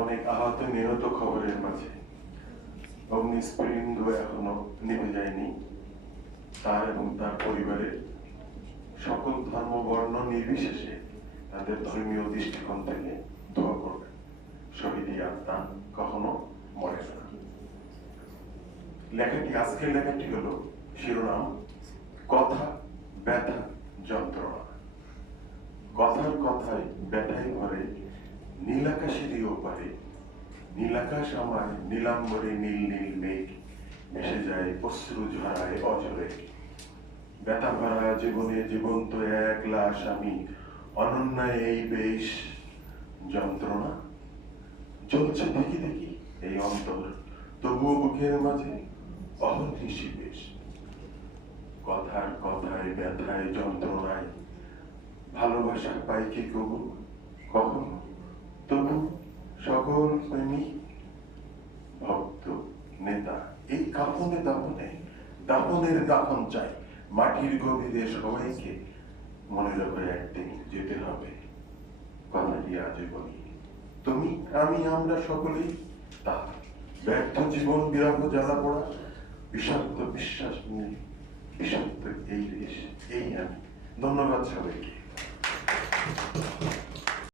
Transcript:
অনেক আহত নিহত খবরের মাঝে অগ্নিস্ফুলিঙ্গ এখনো নিভে যায়নি। তার এবং তার পরিবারের সকল ধর্ম বর্ণ নির্বিশেষে তাদের ধর্মীয় দৃষ্টিকোণ থেকে দোয়া করবেন। শহীদ আত্মা কখনো মরে না। লেখাটি, আজকের লেখাটি হলো শিরোনাম কথা, ব্যথা, যন্ত্রণা। কথার কথায় ব্যথায় ভরে নীলাকাশেরই ওপারে, নীলাকাশ আমার নীলাম্বরে নীল নীল মেঘ, ভেসে যায় অশ্রু ঝরায় অঝরে। ব্যথা ভরা জীবনে জীবন্ত এক লাশ আমি, অনন্যায় এই বেশ যন্ত্রণা। চলছে দেখি দেখি এই অন্তর, তবুও বুকের মাঝে অহর্নিশি বেশ। কথার কথায় ব্যথায় যন্ত্রণায় ভালোবাসা পাই কি কবু কখনো, তবু সকল প্রেমিক ভক্ত নেতা এই কাফনে দাফনে দাফনের দাফন চাই। মাটির গভীরে সবাইকে মনে রাখে একদিন যেতে হবে। কথাটি আজ বলি, তুমি আমি আমরা সকলেই তা। ব্যর্থ জীবন, বিরহ জ্বালা পড়া, বিষাক্ত বিশ্বাস নিয়ে বিষাক্ত এই দেশ, এই আমি। ধন্যবাদ সবাইকে।